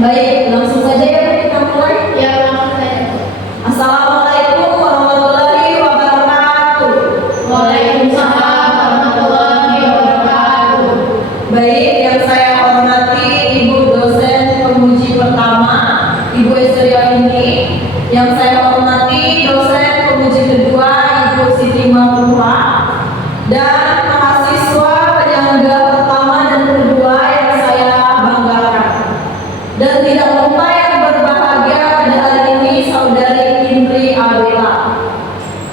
Baik, langsung saja ya Bu, kita mulai. Ya, langsung saja. Assalamualaikum warahmatullahi wabarakatuh. Waalaikumsalam warahmatullahi wabarakatuh. Baik, yang saya hormati Ibu dosen penguji pertama, Ibu Esteria Indi. Yang saya hormati dosen penguji kedua, Ibu Siti Mahmura. Dan mahasiswa penyangga pertama dan kedua yang saya banggakan. Dan tidak lupa yang berbahagia pada hari ini Saudari Indri Abela.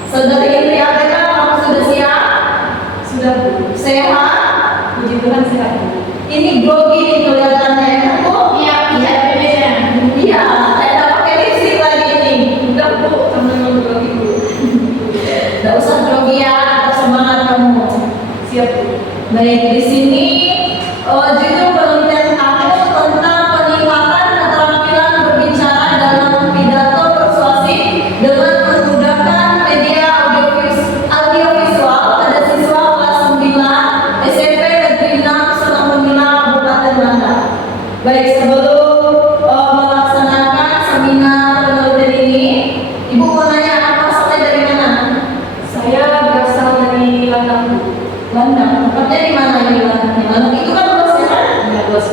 Saudari Indri Abela, kamu sudah siap? Sudah Bu. Sehat? Puji Tuhan sehat. Ini grogi nih kelihatannya ya Bu? Iya, bisa Indonesia. Iya, saya pakai lipstick lagi ini. Udah Bu, kamu yang grogi Bu. Tidak usah grogi ya, tetap semangat kamu. Siap Bu. Baik, di sini judul penelitian kamu tentang peningkatan keterampilan berbicara dalam pidato persuasif dengan menggunakan media audiovisual pada siswa kelas 9 SMP Negeri 6 Senopamila Kabupaten Banda. Baik, sebelum melaksanakan seminar penelitian ini, Ibu mau nanya apa asalnya dari mana? Saya berasal dari Landang. Landang, tepatnya di mana ini Landangnya? Landang itu kan luas ya kan? Ya, luas.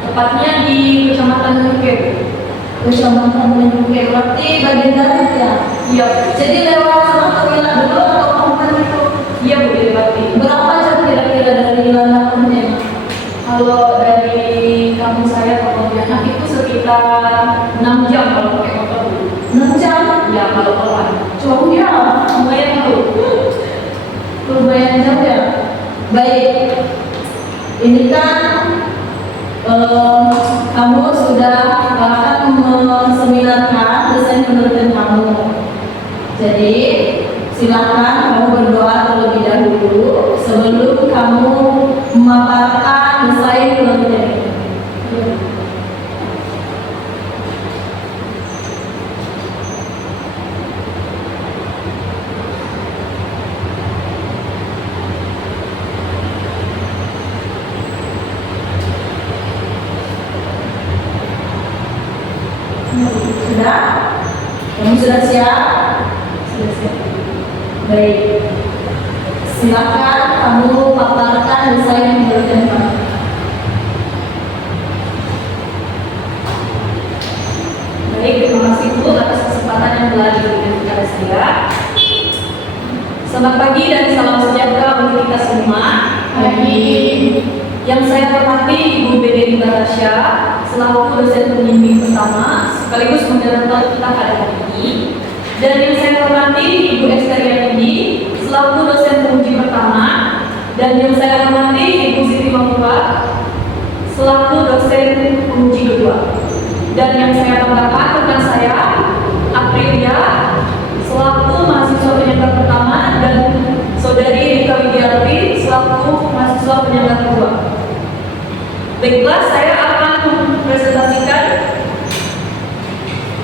Tepatnya di Kecamatan Nuke. Kecamatan Menuke, berarti bagian Garut ya? Iya. Jadi lewat Senopamila dulu atau kapan itu? Iya Bu, dilewati. Berapa jam kira-kira dari Landang ke Pontianak? Kalau dari kampung saya ke Pontianak itu sekitar 6 jam kalau pakai motor Bu. 6 jam? Ya, kalau pelan. Jauh ya? Lumayan Bu. Lumayan jauh ya? Baik, ini kan kamu sudah akan menseminarkan desain penelitian kamu. Jadi silakan kamu berdoa terlebih dahulu sebelum kamu memaparkan desain penelitian itu. Sudah? Kamu sudah siap? Sudah siap. Baik. Silakan kamu paparkan desain penelitian kamu. Baik, terima kasih Bu atas kesempatan yang telah diberikan kepada saya. Selamat pagi dan salam sejahtera bagi kita semua. Pagi. Yang saya hormati Ibu BD Batasya selaku dosen pembimbing pertama sekaligus moderator kita pada hari ini, dan yang saya hormati Ibu Esteria Indi selaku dosen penguji pertama, dan yang saya hormati Ibu Siti Mahmura selaku dosen penguji kedua, dan yang saya banggakan rekan saya Aprilia selaku mahasiswa penyangga pertama, dan Saudari Rika Widiarti selaku mahasiswa penyangga kedua. Baiklah, saya akan mempresentasikan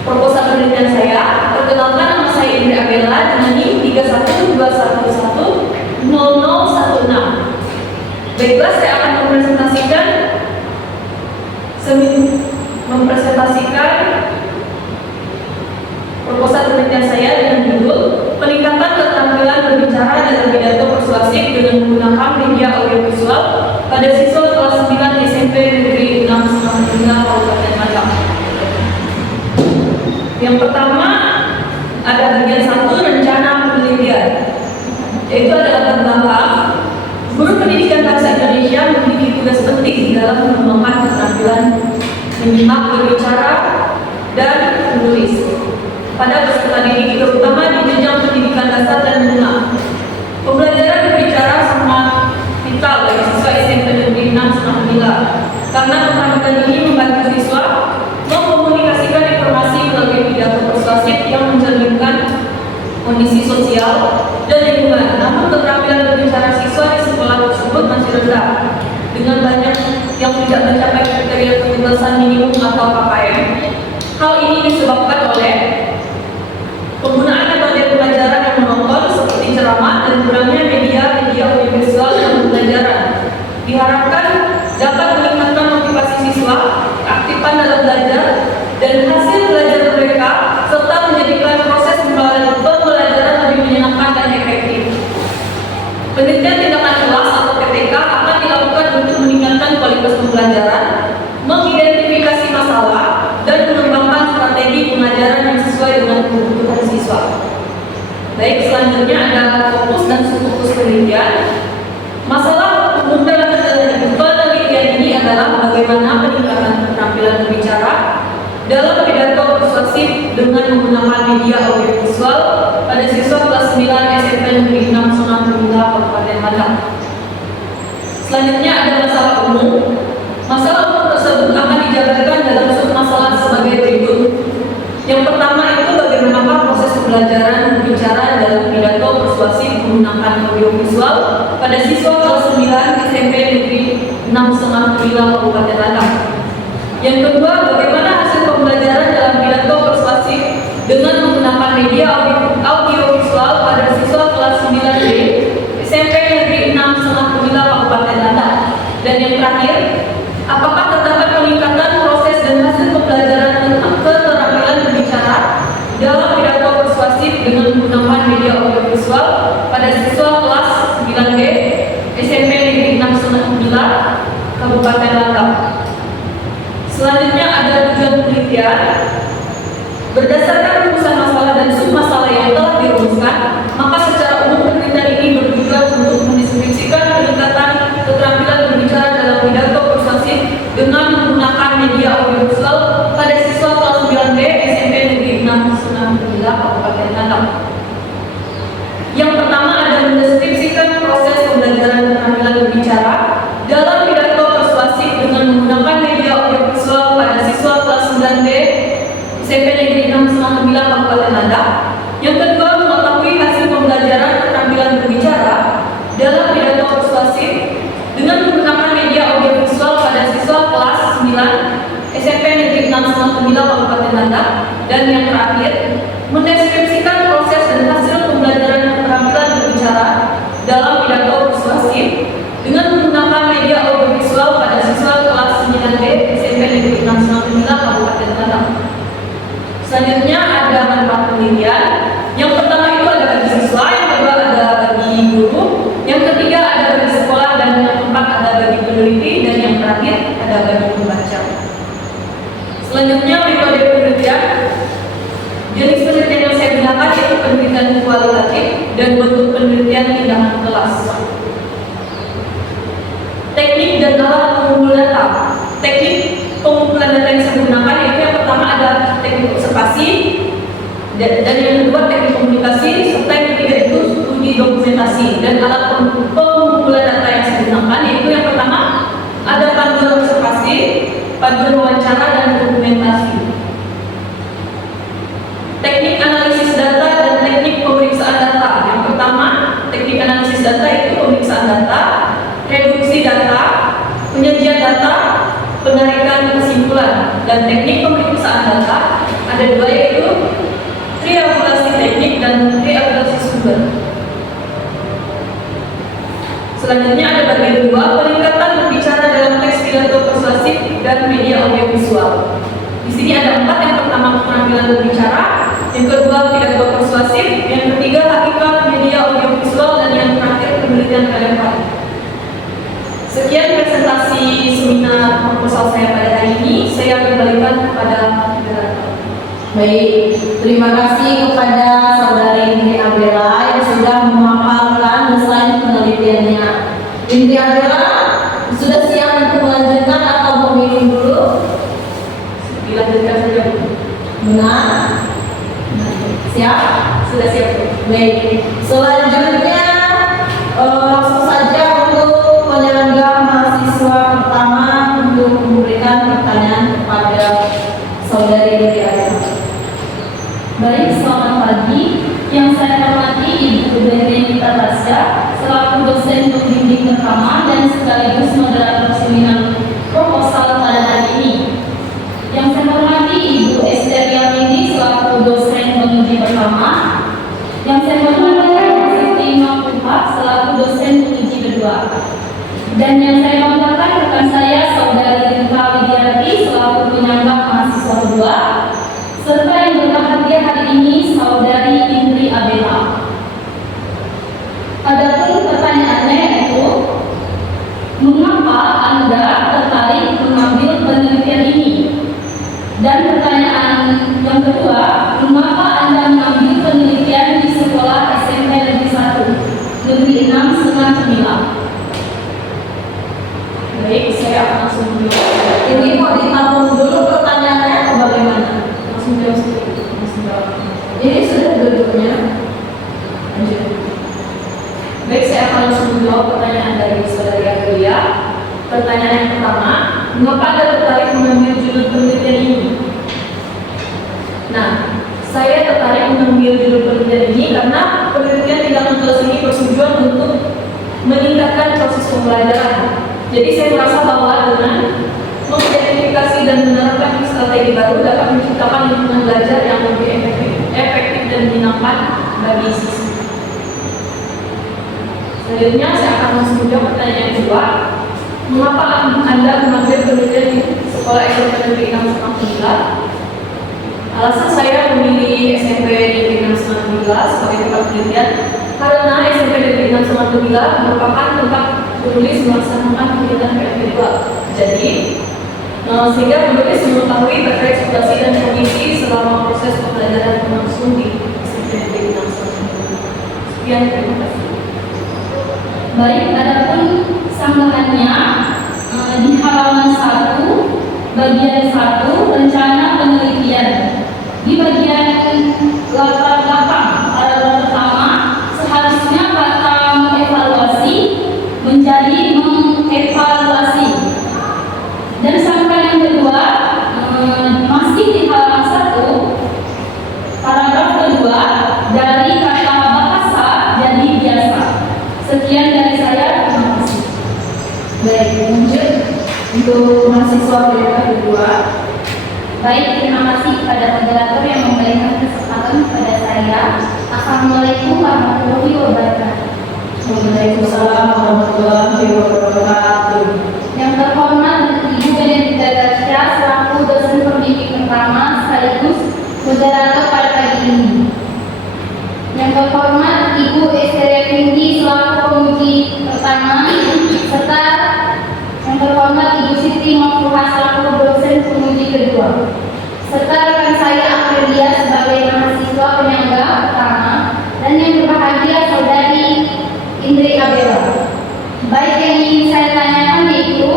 proposal penelitian saya. Perkenalkan, nama saya Indri Abela dengan NIM 312110016. Baiklah, saya akan mempresentasikan proposal penelitian saya dengan judul peningkatan keterampilan berbicara dalam pidato persuasif dengan menggunakan media audiovisual pada siswa kelas 9 SMP Negeri 6 Senopamila Kabupaten Banda. Yang pertama ada bagian 1 rencana penelitian, yaitu adalah tentang guru pendidikan bahasa Indonesia memiliki tugas penting dalam mengembangkan keterampilan menyimak, berbicara, dan menulis pada peserta didik, terutama di jenjang pendidikan dasar dan menengah. Pembelajaran berbicara sangat vital bagi siswa SMP Negeri 6 Senopamila karena keterampilan ini membantu siswa mengkomunikasikan informasi melalui pidato persuasif yang mencerminkan kondisi sosial dan lingkungan. Namun keterampilan berbicara siswa di sekolah tersebut masih rendah dengan banyak yang tidak mencapai kriteria keterbatasan minimum atau KKM. Hal ini disebabkan oleh penggunaan metode pembelajaran yang monoton seperti ceramah dan kurangnya media audiovisual dalam pembelajaran. Diharapkan dapat meningkatkan motivasi siswa, keaktifan dalam belajar, dan hasil belajar mereka serta menjadikan proses pembelajaran lebih menyenangkan dan efektif. Penelitian tindakan kelas atau PTK akan dilakukan untuk meningkatkan kualitas pembelajaran, mengidentifikasi masalah, dan mengembangkan strategi pengajaran yang sesuai dengan kebutuhan siswa. Baik, selanjutnya ada fokus dan subfokus penelitian. Masalah umum dalam penelitian ini adalah bagaimana peningkatan keterampilan berbicara dalam pidato persuasif dengan menggunakan media audiovisual pada siswa kelas 9 SMP Negeri 6 Sunan Tunggal Kabupaten Malang. Selanjutnya ada masalah umum. Masalah umum tersebut akan dijabarkan dalam submasalah sebagai berikut. Yang pertama itu bagaimana proses pembelajaran berbicara dalam pidato persuasif menggunakan audiovisual pada siswa kelas 9 SMP Negeri 6 Sunan Tunggal Kabupaten Malang. Yang kedua, bagaimana hasil pembelajaran dalam pidato persuasif dengan menggunakan media audiovisual pada siswa kelas 9D SMP Negeri 6 Sunan Tunggal Kabupaten Malang. Dan yang terakhir, apakah terdapat peningkatan proses dan hasil pembelajaran tentang keterampilan berbicara dalam pidato persuasif dengan menggunakan media audiovisual pada siswa kelas 9D SMP Negeri 6 Sunan Tunggal Kabupaten Malang. Selanjutnya ada tujuan penelitian. Berdasarkan rumusan masalah dan submasalah yang telah dirumuskan, maka secara umum penelitian ini bertujuan untuk mendeskripsikan peningkatan keterampilan berbicara dalam pidato persuasif dengan menggunakan media audiovisual pada siswa kelas 9B SMP Negeri 6 Sunan Tunggal Kabupaten Malang. Yang pertama ada mendeskripsikan proses pembelajaran keterampilan berbicara dalam pidato persuasif dengan menggunakan media audiovisual pada siswa kelas 9B SMP Negeri 6 Sunan Tunggal Kabupaten Malang. Yang kedua, mengetahui hasil pembelajaran keterampilan berbicara dalam pidato persuasif dengan menggunakan media audiovisual pada siswa kelas 9 SMP Negeri 6 Sunan Tunggal Kabupaten Malang. Dan yang terakhir, mendeskripsikan proses dan hasil pembelajaran keterampilan berbicara dalam pidato persuasif dengan menggunakan media audiovisual pada siswa kelas 9D SMP Negeri 6 Sunan Tunggal Kabupaten Malang. Selanjutnya ada manfaat penelitian. Yang pertama itu ada bagi siswa, yang kedua ada bagi guru, yang ketiga ada bagi sekolah, dan yang keempat ada bagi peneliti, dan yang terakhir ada bagi pembaca. Selanjutnya metode penelitian. Jenis penelitian yang saya gunakan yaitu penelitian kualitatif dan bentuk penelitian tindakan kelas. Teknik dan alat pengumpul data. Teknik pengumpulan data yang saya gunakan yaitu yang pertama ada teknik observasi, dan yang kedua teknik komunikasi, serta yang ketiga itu studi dokumentasi. Dan alat pengumpulan data yang saya gunakan yaitu yang pertama ada panduan observasi, panduan wawancara, dan dokumentasi. Teknik analisis data dan teknik pemeriksaan data. Yang pertama, teknik analisis data itu pemeriksaan data, reduksi data, penyajian data, penarikan kesimpulan. Dan teknik pemeriksaan data ada dua yaitu triangulasi teknik dan triangulasi sumber. Selanjutnya ada bagian dua, peningkatan berbicara dalam teks pidato persuasif dan media audiovisual. Di sini ada 4. Yang pertama keterampilan berbicara, yang kedua pidato persuasif, yang ketiga hakikat media audiovisual, dan yang terakhir penelitian relevan. Sekian presentasi seminar proposal saya pada hari ini. Saya kembalikan kepada moderator. Baik, terima kasih kepada Saudari Indri Abela yang sudah memaparkan desain penelitiannya. Indri Abela, sudah siap untuk melanjutkan atau meminum dulu? Dilanjutkan saja. Benar? Siap? Sudah siap. Baik, selanjutnya langsung saja untuk penyelenggara mahasiswa pertama untuk memberikan pertanyaan kepada Saudari Indri Abela. Baik, selamat pagi. Yang saya hormati Ibu Benedita Tasya selaku dosen pembimbing pertama dan sekaligus moderator seminar proposal pada hari ini. Yang saya hormati Ibu Ester Yamini selaku dosen penguji pertama. Yang saya hormati Ibu Siti Imampuha selaku dosen penguji kedua. Dan yang saya banggakan rekan saya Saudari Rinka Widiarti selaku penyangga mahasiswa kedua. mengapa Anda tertarik mengambil penelitian ini? Dan pertanyaan yang kedua, mengapa Anda mengambil penelitian di sekolah SMP Negeri 1, Negeri 6 Sungai Cemila? Baik, saya akan langsung menjawab. Ini mau ditampung dulu pertanyaannya atau bagaimana? Langsung jawab sedikit. Langsung jawab. Ini sudah duduknya. Lanjut. Baik, saya akan langsung menjawab pertanyaan dari saudari Amelia. Pertanyaan yang pertama, mengapa Anda tertarik mengambil judul penelitian ini? Nah, saya tertarik mengambil judul penelitian ini karena penelitian tindakan kelas ini bertujuan untuk meningkatkan proses pembelajaran. Jadi saya merasa bahwa dengan mengidentifikasi dan menerapkan strategi baru dapat menciptakan lingkungan belajar yang lebih efektif dan menyenangkan bagi siswa. Selanjutnya saya akan langsung menjawab pertanyaan yang kedua. Mengapa Anda mengambil penelitian di sekolah SMP Negeri 6 Semangkila? Alasan saya memilih SMP Negeri 6 Semangkila sebagai tempat penelitian karena SMP Negeri 6 Semangkila merupakan tempat penulis melaksanakan kegiatan PMP2. Jadi, sehingga penulis mengetahui terkait situasi dan kondisi selama proses pembelajaran berlangsung di SMP Negeri 6 Semangkila. Sekian, terima kasih. Baik, adapun sanggahannya di halaman 1, bagian 1, rencana penelitian. Di bagian 88, paragraf pertama, seharusnya kata mengevaluasi menjadi mengevaluasi. Dan sanggahan yang kedua, masih di halaman 1, paragraf kedua, dari kata bahasa jadi biasa. Sekian dari saya, terima kasih. Baik, lanjut untuk mahasiswa periode kedua. Baik, terima kasih kepada moderator yang memberikan kesempatan kepada saya. Assalamualaikum warahmatullahi wabarakatuh. Waalaikumsalam warahmatullahi wabarakatuh. Yang terhormat Ibu Benedikta Tasya selaku dosen pembimbing pertama sekaligus moderator pada pagi ini. Yang terhormat Ibu Esteria Pindi selaku penguji pertama, serta yang terhormat Ibu Siti Mafruha selaku dosen penguji kedua, serta rekan saya Aprilia sebagai mahasiswa penyangga pertama, dan yang berbahagia saudari Indri Abela. Baik, yang ingin saya tanyakan yaitu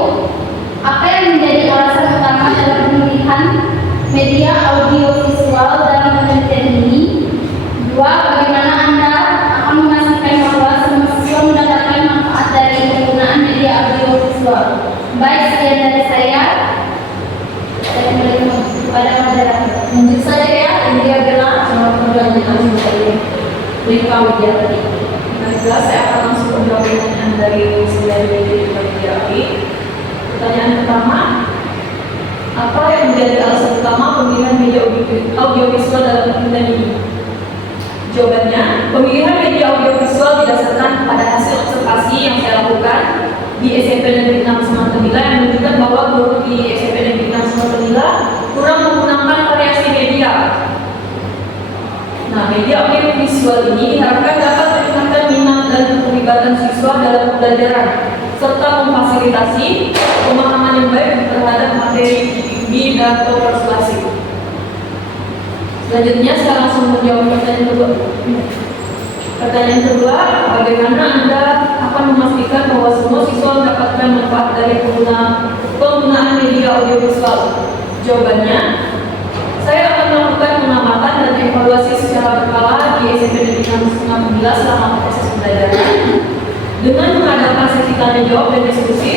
apa yang menjadi alasan utama dalam pemilihan media audiovisual dalam penelitian ini? Dua, bagaimana Anda akan memastikan bahwa semua siswa mendapatkan manfaat dari penggunaan media audiovisual? Baik, sekian dari saya. Saya kembali kepada moderator. Lanjut saja ya, India Bella sama pertanyaan saya. Rika Widyati. Baiklah, saya akan langsung menjawab pertanyaan dari saudari Amelia. Pertanyaan pertama, apa yang menjadi alasan utama pemilihan media audiovisual dalam penelitian ini? Jawabannya, pemilihan media audiovisual didasarkan pada hasil observasi yang saya lakukan di SMP Negeri 6 Semangkila yang menunjukkan bahwa guru di SMP Negeri 6 Semangkila kurang menggunakan variasi media. Nah, media audiovisual ini diharapkan dapat meningkatkan minat dan keterlibatan siswa dalam pembelajaran serta memfasilitasi pemahaman yang baik terhadap materi bimbing dan persuasif. Selanjutnya saya langsung menjawab pertanyaan kedua. Pertanyaan kedua, bagaimana Anda akan memastikan bahwa semua siswa mendapatkan manfaat dari penggunaan media audiovisual? Jawabannya, saya akan melakukan pengamatan dan evaluasi secara berkala di SMP Negeri 6 Semangkila selama proses pembelajaran dengan mengadakan sesi tanya jawab dan diskusi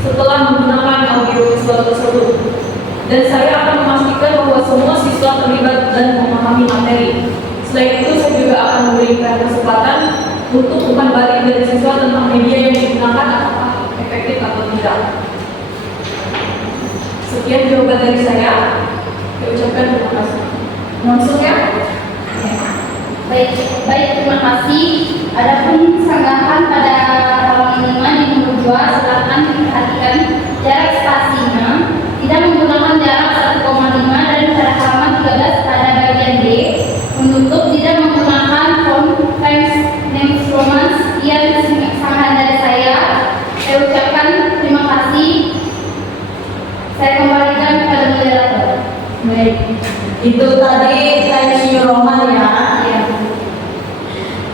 setelah menggunakan audiovisual tersebut. Dan saya akan memastikan bahwa semua siswa terlibat dan memahami materi. Selain itu, saya juga akan memberikan kesempatan untuk umpan balik dari siswa tentang media yang digunakan apakah efektif atau tidak. Sekian jawaban dari saya. Saya ucapkan terima kasih. Langsung ya. Baik, terima kasih. Adapun sanggahan pada halaman 5 di nomor 2, silakan diperhatikan jarak spasinya tidak menggunakan jarak 1,5 dan pada halaman 13 pada bagian D menutup tidak menggunakan font Times New Roman. Sekian sanggahan dari saya. Saya ucapkan terima Baik, itu tadi times new Roman ya. Ya.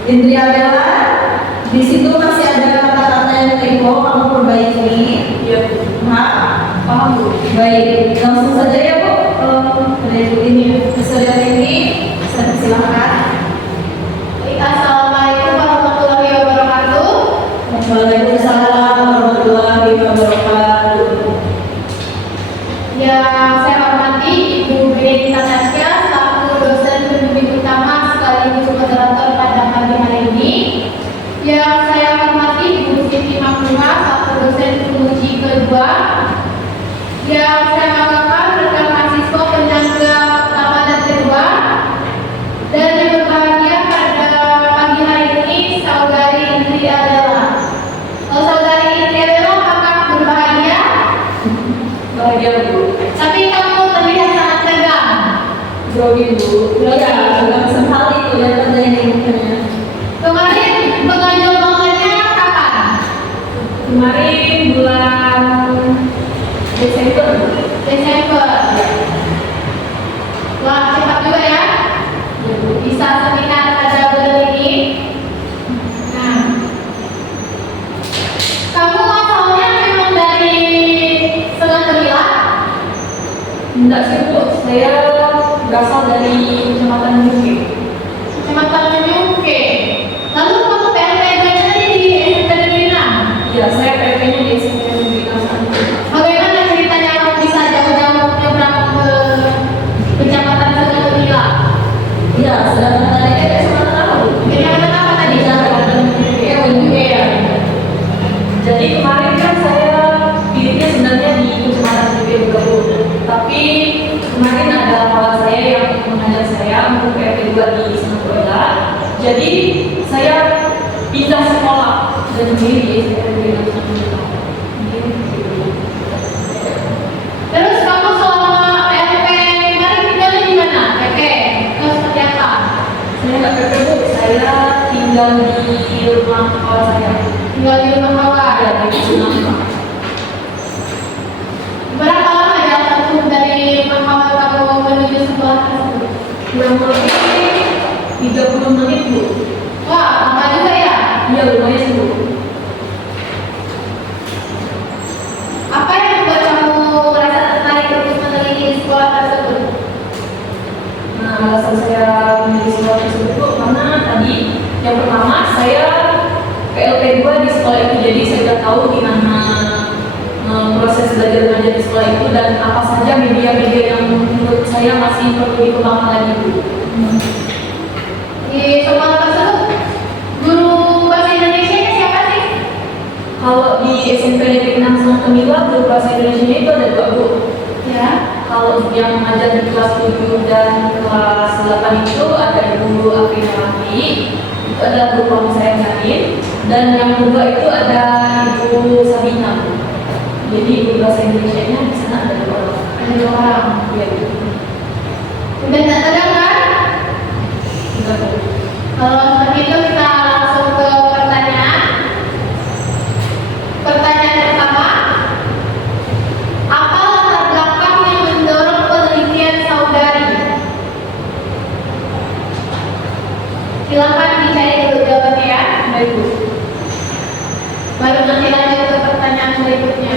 Indria Bella, di situ masih ada kata-kata yang typo, kamu perbaiki. Iya. Nah, Paham Bu? baik, langsung saja ya Bu. Pada ibu ini, episode ini silahkan. Assalamualaikum warahmatullahi wabarakatuh. Waalaikumsalam warahmatullahi wabarakatuh. Yang saya hormati Ibu Benedita Tasya selaku dosen pembimbing utama sekaligus moderator pada pagi hari ini. Yang saya hormati Ibu Siti Makruma selaku dosen penguji kedua. Yang saya banggakan rekan mahasiswa penyangga pertama dan kedua. Dan yang berbahagia pada pagi hari ini saudari Indri Adela. Saudari Indri Adela, apakah berbahagia? Bahagia Bu. Tapi kamu terlihat sangat tegang. Grogi Bu. Ya, agak sekali itu yang terjadi mukanya. Kemarin mengajukan bangunnya kapan? Kemarin bulan Desember. Desember. Wah, cepat juga ya. Bisa seminar pada bulan ini. Nah, kamu asalnya memang dari Selandia? Enggak sih Bu, saya berasal dari Kecamatan Bukit. Kecamatan Menyuke. Lalu kamu PLP-nya tadi di SMP Negeri 6? Iya, saya PP-nya di SMP Negeri 6 Bagaimana ceritanya kamu bisa jauh-jauh nyebrang ke Kecamatan Selandia? Iya, sedang tadi kan sama tahu. Kecamatan apa tadi? Iya, begitu ya. Jadi kemarin kan saya pilihnya sebenarnya di Kecamatan Bukit juga Bu. Tapi kemarin ada kawan saya yang mengajak saya untuk PP 2 di Singapura. Jadi saya pindah sekolah dan memilih di SMP Negeri 6 Singapura. Terus kamu selama LP kemarin tinggalnya di mana? PP? Terus seperti apa? Saya nggak PP Bu, saya tinggal di rumah kawan saya. Tinggal di rumah kawan. Ada di Singapura. Berapa lama jalan tempuh dari rumah kawan kamu menuju sekolah tersebut? Kurang lebih 30 menit Bu. Wah, lama juga ya. Iya lumayan sih Bu. Apa yang membuat kamu merasa tertarik untuk meneliti di sekolah tersebut? Nah, alasan saya memilih sekolah tersebut Bu, karena tadi yang pertama saya PLP 2 di sekolah itu, jadi saya sudah tahu gimana proses belajar mengajar di sekolah itu dan apa saja media-media yang menurut saya masih perlu dikembangkan lagi Bu. Di sekolah tersebut, guru bahasa Indonesia siapa sih? Kalau di SMP Negeri 6 Selang Temila, guru bahasa Indonesia itu ada 2 Bu. Ya. Kalau yang mengajar di kelas 7 dan kelas 8 itu ada Ibu Aprinawati, itu adalah guru kamu saya yang lain, dan yang kedua itu ada Ibu Sabina. Jadi guru bahasa Indonesia-nya di sana ada 2 orang. Ada 2 orang. Iya Bu. Udah tak tegang kan? Sudah Bu. Kalau seperti itu kita langsung ke pertanyaan. Pertanyaan pertama, apa latar belakang yang mendorong penelitian saudari? Silakan dicari dulu jawabannya ya. Baik Bu. Baru nanti lanjut ke pertanyaan berikutnya.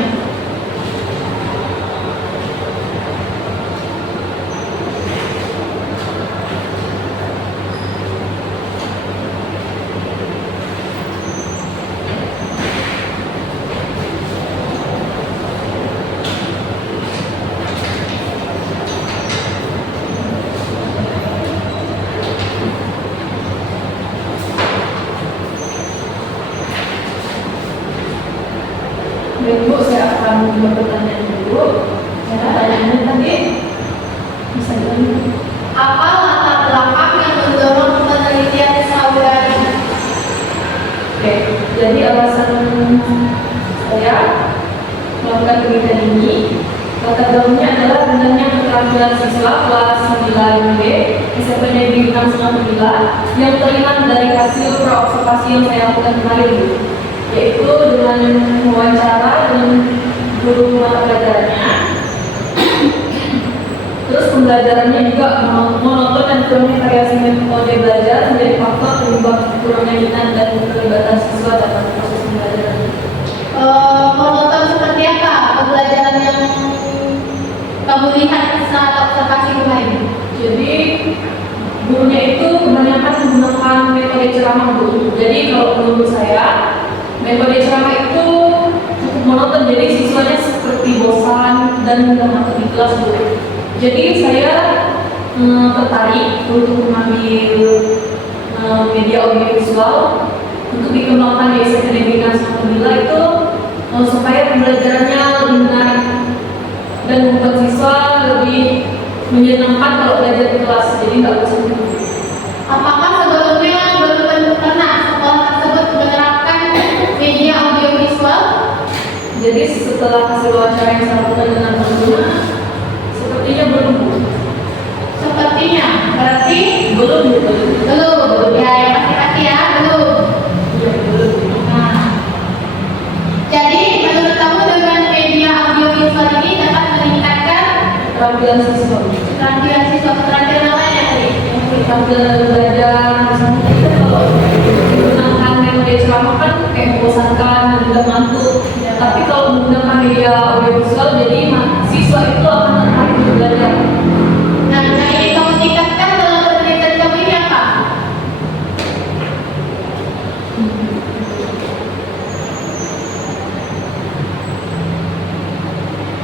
Baik Bu, saya akan membuat pertanyaan dulu. Pertanyaannya tadi bisa diulangi. Apa latar belakang yang mendorong penelitian saudari? Oke, jadi alasan saya melakukan kegiatan ini, latar belakangnya adalah rendahnya keterampilan siswa kelas 9B SMP Negeri 6 Selandia yang terlihat dari hasil praobservasi yang saya lakukan kemarin, yaitu dengan wawancara dengan guru mata pelajarannya, terus pembelajarannya juga monoton dan kurangnya variasi metode belajar menjadi faktor penyebab kurangnya minat dan keterlibatan siswa dalam proses pembelajaran. Monoton seperti apa pembelajaran yang kamu lihat saat observasi kemarin? Jadi gurunya itu kebanyakan menggunakan metode ceramah Bu. Jadi kalau menurut saya metode ceramah itu cukup monoton, jadi siswanya seperti bosan dan mudah masuk di kelas Bu. Jadi saya tertarik untuk mengambil media audiovisual untuk dikembangkan di SMP Negeri Ngasambila itu supaya pembelajarannya lebih menarik dan membuat siswa lebih menyenangkan kalau belajar di kelas, jadi nggak bosan. Apakah sebelumnya belum pernah sekolah tersebut menerapkan media audiovisual? Jadi setelah hasil wawancara yang saya lakukan dengan pengguna, sepertinya belum. Sepertinya, berarti Belum. belum. Ya, yang pasti-pasti ya, belum. Iya, belum. Nah, jadi menurut kamu dengan media audiovisual ini dapat meningkatkan Keterampilan siswa. keterampilan siswa, keterampilan apa ya tadi? Keterampilan belajar, misalnya kita kalau menggunakan metode ceramah kan kayak membosankan dan juga ngantuk. Tapi kalau menggunakan media audiovisual, jadi siswa itu akan tertarik untuk belajar. Nah, yang ingin kamu tingkatkan dalam penelitian kamu ini apa?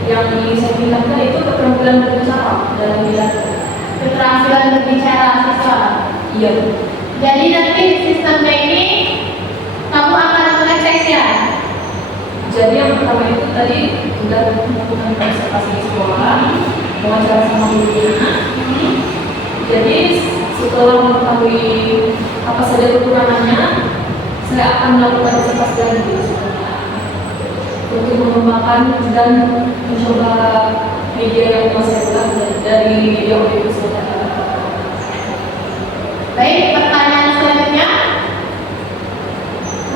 Yang ingin saya tingkatkan itu keterampilan berbicara dalam bidang. Keterampilan berbicara siswa. Iya. Jadi nanti sistemnya ini kamu akan mengetes ya. Jadi yang pertama itu tadi udah melakukan observasi di sekolah, wawancara sama gurunya. Jadi setelah mengetahui apa saja kekurangannya, saya akan melakukan observasi lagi di sekolah untuk mengembangkan dan mencoba media yang mau saya belajar dari media audiovisual. Baik, pertanyaan selanjutnya.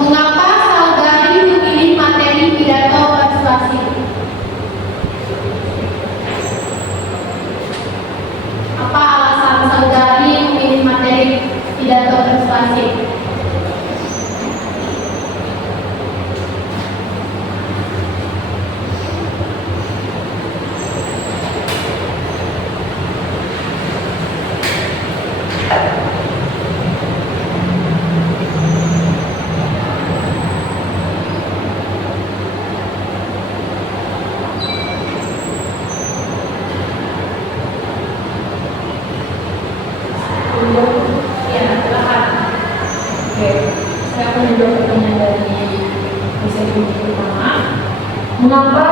Mengapa saudari memilih materi pidato persuasi? Apa alasan saudari memilih materi pidato persuasi? Ya, silakan. Oke, saya akan menjawab pertanyaan dari dosen yang pertama. Mengapa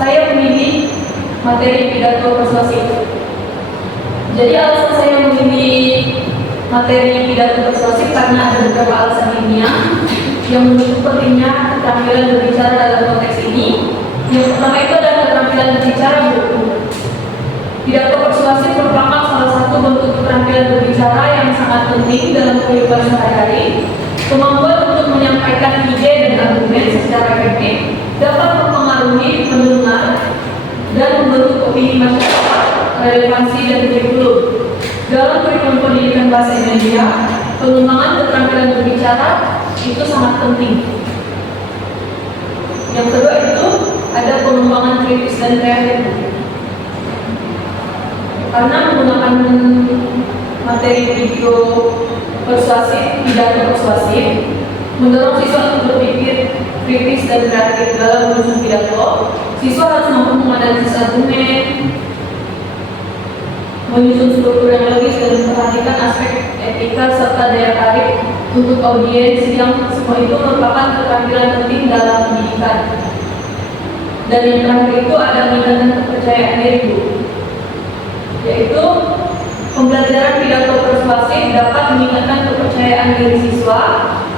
saya memilih materi pidato persuasif? Jadi alasan saya memilih materi pidato persuasif karena ada beberapa alasan ilmiah yang mendukung pentingnya keterampilan berbicara dalam konteks ini. Yang pertama itu adalah keterampilan berbicara Bu. Pidato persuasif merupakan salah satu bentuk keterampilan berbicara yang sangat penting dalam kehidupan sehari-hari. Kemampuan untuk menyampaikan ide dan argumen secara efektif dapat mempengaruhi pendengar dan membentuk opini masyarakat, relevansi dan kurikulum. Dalam kurikulum pendidikan bahasa Indonesia, pengembangan keterampilan berbicara itu sangat penting. Yang kedua itu ada pengembangan kritis dan kreatif. Karena menggunakan materi video persuasif, pidato persuasif, mendorong siswa untuk berpikir kritis dan kreatif dalam menyusun pidato. Siswa harus mampu menganalisis argumen, menyusun struktur yang logis dan memperhatikan aspek etika serta daya tarik untuk audiens yang semua itu merupakan keterampilan penting dalam pendidikan. Dan yang terakhir itu ada meningkatkan kepercayaan diri Bu. Yaitu pembelajaran pidato persuasif dapat meningkatkan kepercayaan diri siswa.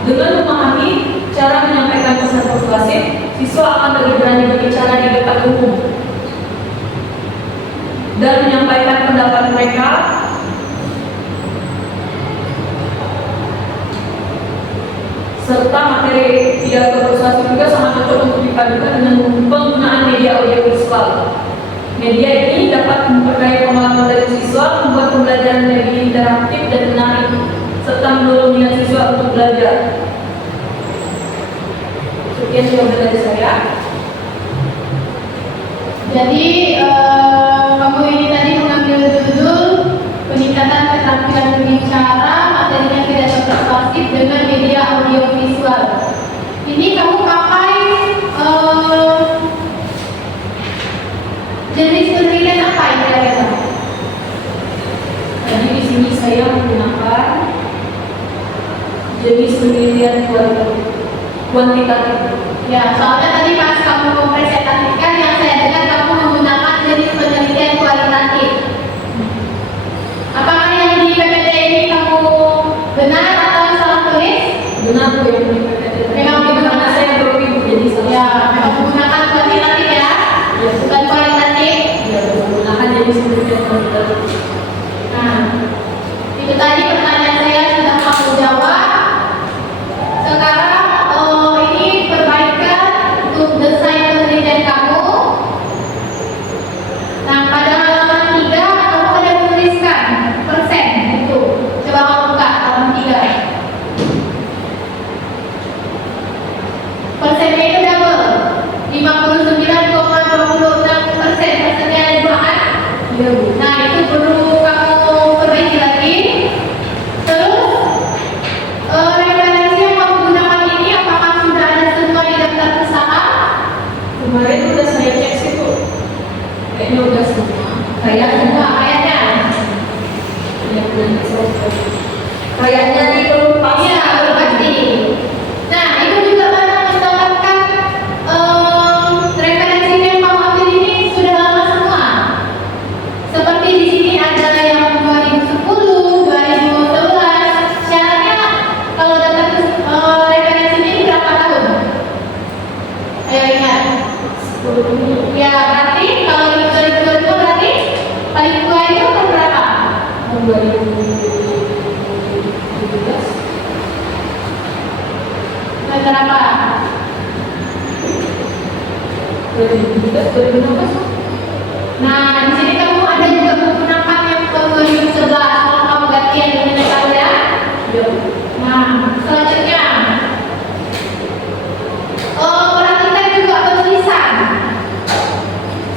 Dengan memahami cara menyampaikan pesan persuasif, siswa akan lebih berani berbicara di depan umum dan menyampaikan pendapat mereka serta materi pidato persuasif juga sangat cocok untuk dipadukan dengan penggunaan media audiovisual. Media ini dapat memperkaya pengalaman dari Jadi kamu ini tadi mengambil judul peningkatan keterampilan berbicara, materinya pidato persuasif dengan media audiovisual. Ini kamu pakai jenis penelitian apa ini kira-kira? Tadi di sini saya menggunakan jenis penelitian kuantitatif. Ya, soalnya tadi pas kamu presentasikan yang saya dengar kamu menggunakan jenis penelitian kualitatif. Apakah yang di PPT ini kamu benar atau salah tulis? Benar Bu yang di PPT. Memang karena saya grogi Bu, jadi salah. Ya, memang menggunakan kuantitatif ya, bukan kualitatif. Ya, menggunakan jenis penelitian kuantitatif. Nah, itu tadi pertanyaan saya sudah kamu jawab. Sekarang ini perbaikan untuk desain penelitian kamu. Nah, pada halaman 3 kamu ada menuliskan persen itu. Coba kamu buka halaman 3. Persennya itu double, 59,26%. Persennya ada 2 kan? Iya Bu. Nah, itu perlu kamu perbaiki lagi. Terus referensi yang kamu gunakan ini apakah sudah ada semua di daftar usaha? Kemarin udah saya cek sih Bu. Kayaknya udah semua. Kayak semua ayatnya. Ya, udah selesai. Kayaknya itu pas. Iya, pasti. Nah, itu juga banyak mendapatkan referensi yang kamu ambil ini sudah lama semua. Seperti di sini ada yang 2010, 2011. Syaratnya kalau daftar referensi ini berapa tahun? Ayo ingat. 10 menit. Ya, berarti kalau ini 2022 berarti paling tua itu tahun berapa? Tahun 2017. Tahun berapa? 2017, 2016. Nah, di sini kamu ada juga menggunakan yang tahun 2011. Kalau kamu gantian dengan tahu ya. Ya Bu. Nah, selanjutnya, perhatikan juga penulisan.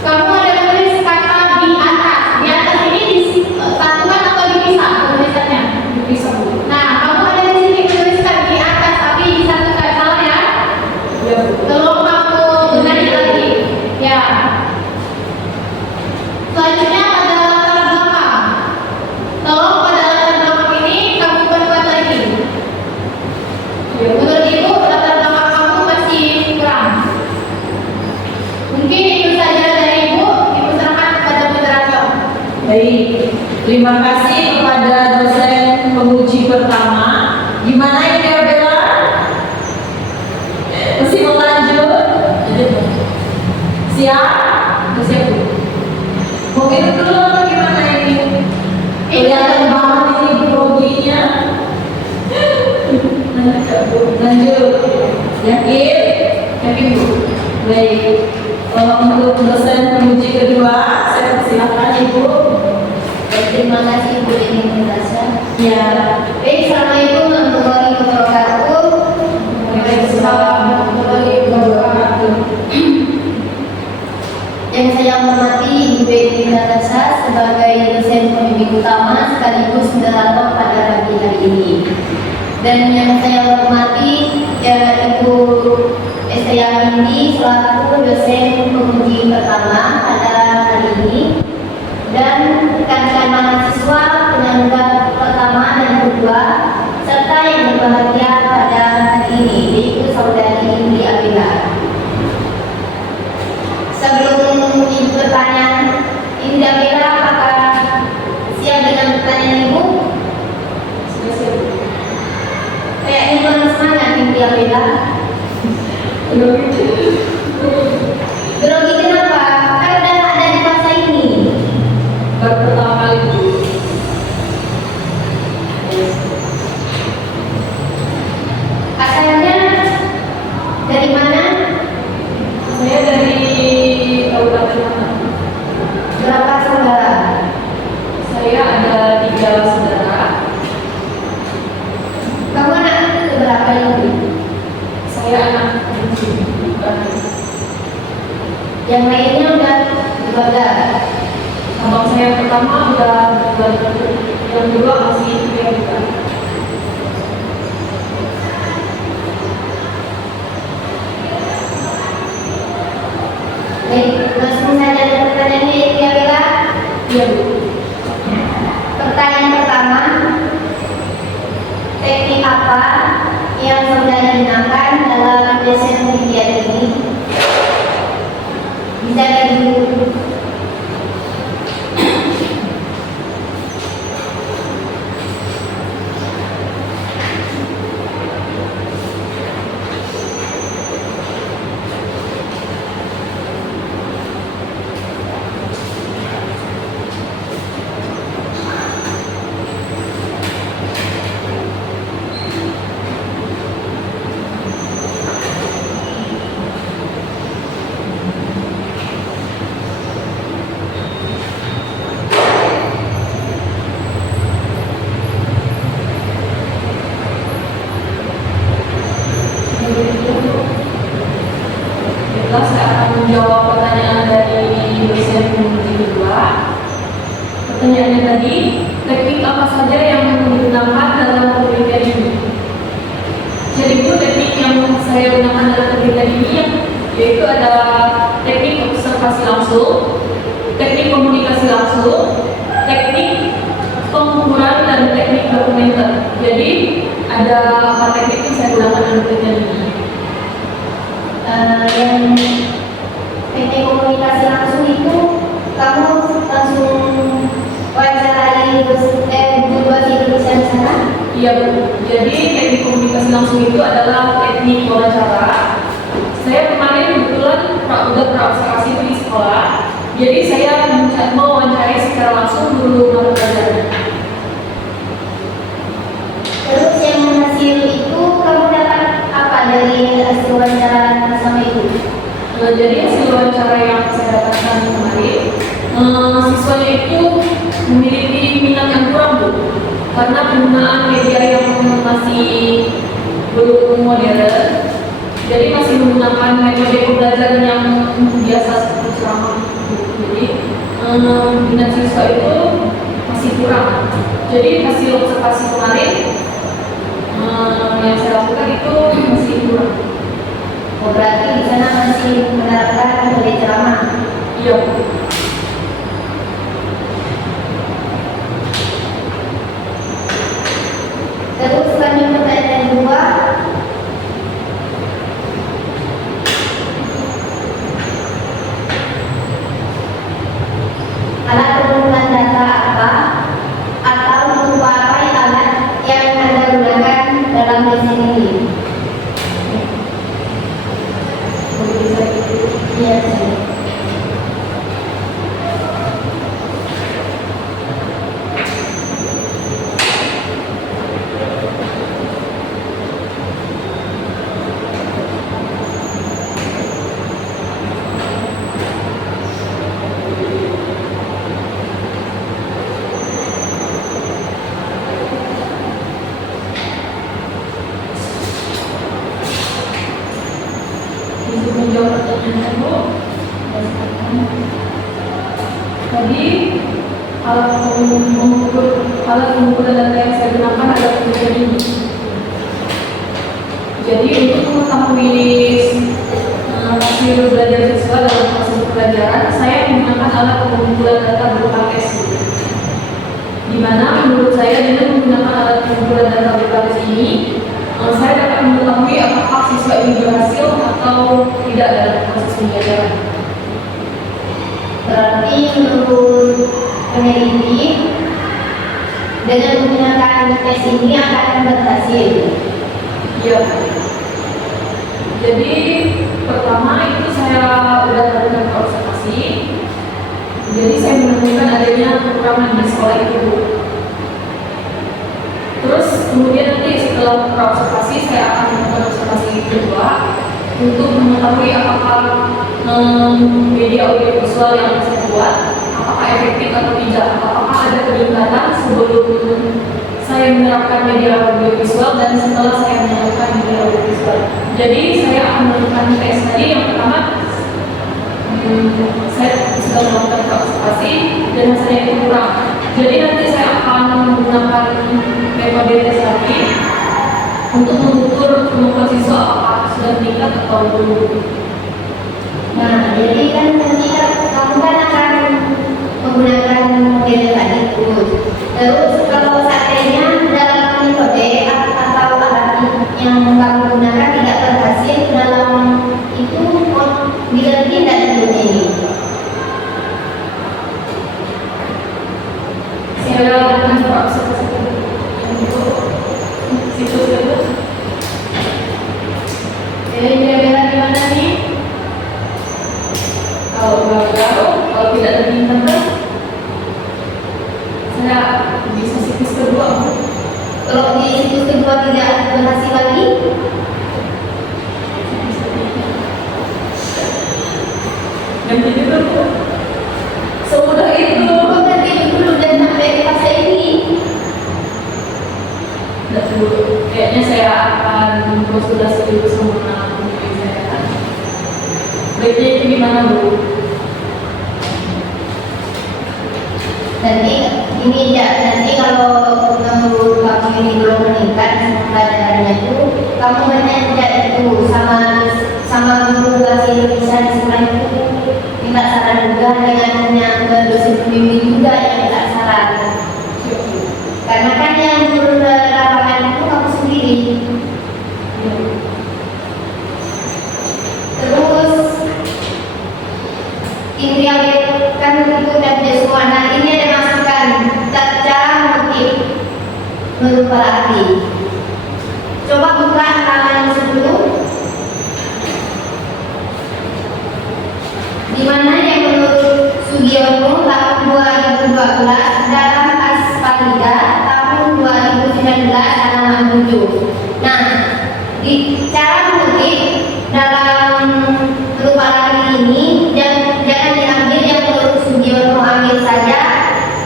Kamu ada menulis kata di atas. Di atas ini disatukan atau dipisah penulisannya? Bisa Bu. Nah, kamu ada di sini menuliskan di atas tapi disatukan, salah ya? Ya Bu. Tolong kamu benahi lagi. Ya. Selanjutnya pada latar belakang. Tolong pada latar belakang ini kamu perkuat lagi. Ya Bu. Menurut Ibu latar belakang kamu masih kurang. Mungkin itu saja dari Ibu. Ibu serahkan kepada moderator. Baik, terima kasih kepada dosen penguji pertama. Gimana ini ya Bella? Masih mau lanjut? Siap? Siap Bu. Mau minum dulu atau gimana ini? Kelihatan banget ini groginya. Lanjut. Yakin? Yakin Bu. Baik. Untuk dosen penguji kedua, saya persilakan Ibu. Terima kasih Bu Deni Muntasya. Ya. Baik, Assalamualaikum warahmatullahi wabarakatuh. Waalaikumsalam warahmatullahi wabarakatuh. Yang saya hormati Ibu Deni Muntasya sebagai dosen pembimbing utama sekaligus moderator pada pagi hari ini. Dan yang saya hormati Ibu Esteyanti selaku dosen penguji pertama pada hari ini, dan rekan-rekan mahasiswa penyelenggara pertama dan kedua, serta yang berbahagia pada hari ini, yaitu saudari Indi Abila. Sebelum Ibu bertanya, Indi Abila apakah siap dengan pertanyaan Ibu? Sudah siap Bu. Kayaknya kurang semangat Indi Abila. Grogi kenapa? Ibadah. Abang saya yang pertama udah yang kedua masih kuliah juga. Baik, langsung saja ke pertanyaannya ya Bella. Iya Bu. Pertanyaan pertama, teknik apa yang saudara gunakan dalam desain penelitian ini? Bisa dulu. Baiklah, saya akan menjawab pertanyaan dari dosen peneliti kedua. Pertanyaannya tadi, teknik apa saja yang digunakan dalam penelitian ini? Jadi Bu, teknik yang saya gunakan dalam penelitian ini yaitu adalah teknik observasi langsung, teknik komunikasi langsung, teknik pengukuran, dan teknik dokumenter. Jadi ada 4 teknik yang saya gunakan dalam penelitian ini. Yang teknik komunikasi langsung itu kamu langsung wawancarai berdua si tulisan di sana? Iya Bu, jadi teknik komunikasi langsung itu adalah teknik wawancara. Saya kemarin kebetulan udah praobservasi di sekolah, jadi saya mewawancarai secara langsung guru mata pelajaran. Terus yang hasil itu kamu dapat apa dari hasil wawancara bersama itu? Jadi hasil wawancara yang saya dapatkan kemarin, siswanya itu memiliki minat yang kurang Bu, karena penggunaan media yang masih belum modern. Jadi masih menggunakan metode pembelajaran yang biasa seperti ceramah. Jadi minat siswa itu masih kurang. Jadi hasil observasi kemarin yang saya lakukan itu masih kurang. Oh, berarti di sana masih menerapkan metode ceramah. Iya. Terus lanjut pertanyaan kedua. Alat pengumpulan data apa atau untuk apa alat yang Anda gunakan dalam desain ini? Iya sih. Untuk menjawab pertanyaan Bu, tadi alat pengumpulan data yang saya gunakan adalah penelitian ini. Jadi untuk mengetahui hasil belajar siswa dalam proses pembelajaran, saya menggunakan alat pengumpulan data berupa tes. Di mana menurut saya dengan menggunakan alat pengumpulan data berupa tes ini, saya dapat mengetahui apakah siswa ini berhasil atau tidak dalam proses pembelajaran. Berarti menurut peneliti dengan menggunakan tes ini akan berhasil. Iya. Jadi pertama itu saya udah lakukan observasi. Jadi saya menemukan adanya kekurangan di sekolah itu. Terus kemudian nanti setelah observasi saya akan melakukan observasi kedua untuk mengetahui apakah media audiovisual yang saya buat apakah efektif atau tidak, apakah ada peningkatan sebelum saya menerapkan media audiovisual dan setelah saya menerapkan media audiovisual. Jadi saya akan melakukan tes tadi yang pertama saya sudah melakukan partisipasi dan hasilnya itu kurang. Jadi nanti saya akan menggunakan metode tes lagi untuk mengukur kemampuan siswa apakah sudah meningkat atau belum. Nah, jadi kan nanti kamu kan akan menggunakan model tadi itu. Terus kalau seandainya dalam metode atau alat yang kamu gunakan tidak berhasil dalam itu, diganti tidak dulunya ini? Saya akan coba observasi untuk situs itu. Jadi kira-kira gimana nih? Kalau gagal, kalau tidak terminta, saya bisa situs kedua. Kalau di situs kedua tidak berhasil lagi, Dan itu tuh semudah itu. ganti dulu dan sampai di fase ini. Tidak dulu. Kayaknya saya akan konsultasi dulu sama pemimpin saya. Baiknya itu gimana Bu? Nanti ini ya, nanti kalau menurut kamu ini belum meningkat pelajarannya itu, kamu hanya itu sama guru bahasa Indonesia di sekolah itu minta saran juga dengan dosen pembimbing juga yang minta saran. Karena kan yang guru lapangan itu kamu sendiri. Terus Indria kan itu dan Joshua. Nah, ini ada masukan cara motif menurut para ahli. Coba buka halaman 10. Di mana yang menurut Sugiono tahun 2012 dalam Aspalida tahun 2019 halaman 7. Nah, di cara motif dalam menurut para ahli ini jangan diambil yang menurut Sugiono, ambil saja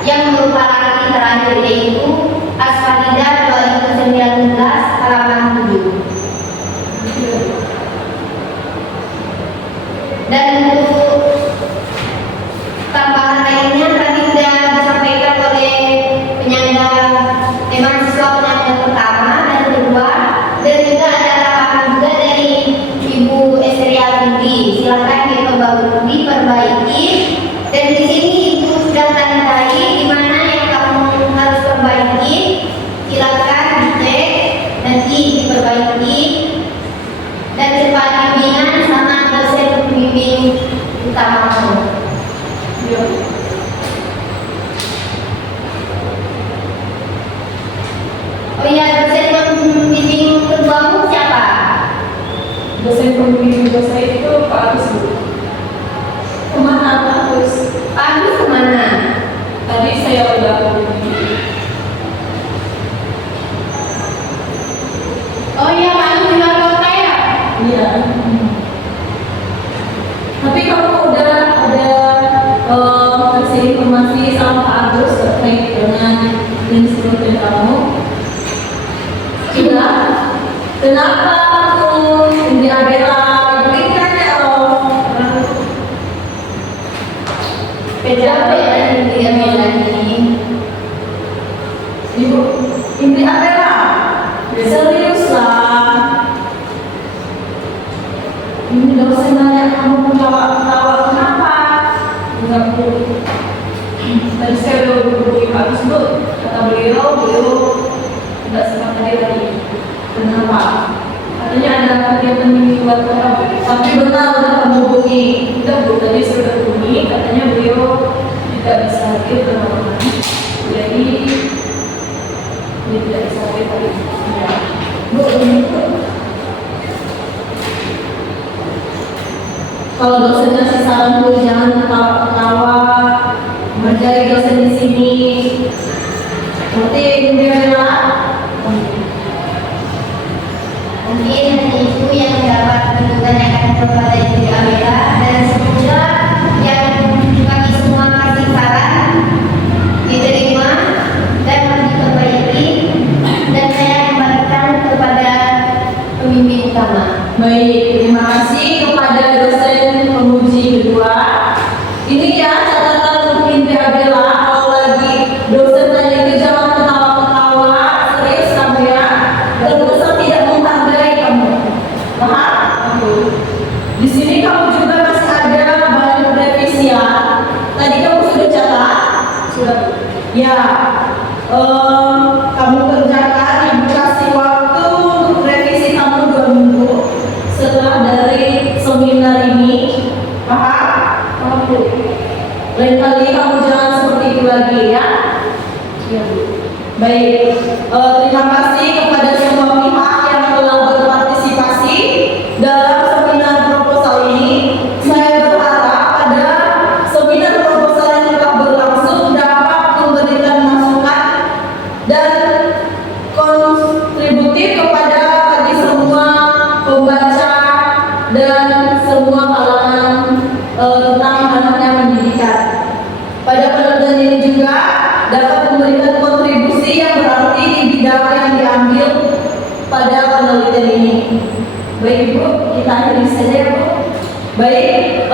yang menurut para ahli terakhir, yaitu Aspalida 2019 halaman 7. Dan untuk tambahan lainnya tadi sudah disampaikan oleh penyangga mahasiswa penyangga pertama dan kedua, dan juga ada tambahan juga dari Ibu Esteria Findi. Silakan diperbaiki. Dan di sini Ibu sudah tandai di mana yang kamu harus perbaiki. Silakan dicek, nanti diperbaiki. Dan cepat bimbingan sama dosen pembimbing utamamu. Oh iya, dosen pembimbing keduamu siapa? Dosen pembimbing saya itu Pak Agus Bu. Kemana Pak Agus? Pak Agus kemana? Tadi saya udah pembimbing. Oh iya, Pak Agus di luar kota ya? Iya. Tapi kamu udah ada kasih informasi sama Pak Agus terkait dengan instrumen kamu? Sudah. Kenapa kamu di Abela berikan PJP yang lagi. Ibu Indri Abela? Serius lah. Ini dosen nanya kamu ketawa kenapa? Enggak Bu. Tadi saya udah hubungi Pak Agus Bu. Kata beliau tidak sempat hadir lagi. Kenapa? Katanya ada kegiatan di luar kota Bu. Tapi benar udah kamu hubungi. Udah Bu, tadi saya udah hubungi. Katanya beliau tidak bisa hadir ke ruangan. Jadi dia tidak bisa hadir tadi. Ya. Bu, ini kalau dosen kasih saran tuh jangan ketawa-ketawa, menjadi dosen di sini. Nanti Indri Abela. Mungkin itu yang dapat ditanyakan kepada Ibu Amira, dan semoga yang kami semua kasih saran diterima dan diperbaiki, dan saya kembalikan kepada pembimbing utama. Baik, terima kasih kepada dosen penguji kedua. Sudah. Ya, kamu kerjakan, Ibu kasih waktu untuk revisi kamu 2 minggu setelah dari seminar ini. Paham? Paham, Bu? Lain kali kamu jangan seperti itu lagi ya. Ya, Bu. Baik, terima kasih kepada semua pihak yang telah berpartisipasi dalam seminar proposal ini. Saya berharap pada seminar proposal yang telah berlangsung dapat memberikan masukan dan kontributif kepada bagi semua pembaca dan semua kalangan tentang banyaknya pendidikan. Pada penelitian ini juga dapat memberikan kontribusi yang berarti di bidang yang diambil pada penelitian ini. Baik Bu, kita akhiri saja Bu. Baik,